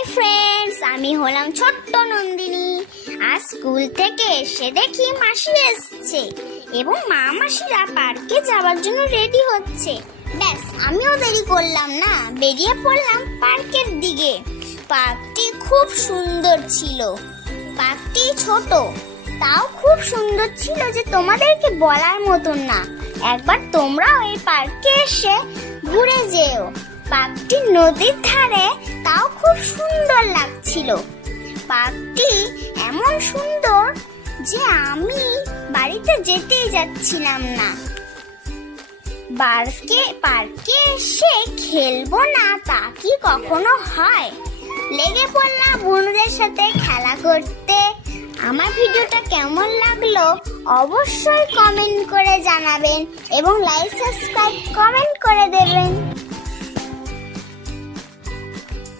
Hi friends, আমি হলাম ছোট্ট নন্দিনী। আজ স্কুল থেকে এসে দেখি মাসি এসছে এবং মাসিরা পার্কে যাওয়ার জন্য রেডি হচ্ছে। ব্যাস, আমিও দেরি করলাম না, বেরিয়ে পড়লাম পার্কের দিকে। পার্কটি খুব সুন্দর ছিল। পার্কটি ছোট, তাও খুব সুন্দর ছিল যে তোমাদেরকে বলার মতন না। একবার তোমরাও এই পার্কে এসে ঘুরে যেও। পার্কটি নদীর ধারে, তাও খুব সুন্দর লাগছিল। পার্কটি এমন সুন্দর যে আমি বাড়িতে যেতেই যাচ্ছিলাম না। পার্কে এসে খেলবো না তা কি কখনো হয়? লেগে পড়লাম বন্ধুদের সাথে খেলা করতে। আমার ভিডিওটা কেমন লাগলো অবশ্যই কমেন্ট করে জানাবেন এবং লাইক সাবস্ক্রাইব কমেন্ট করে দেবেন।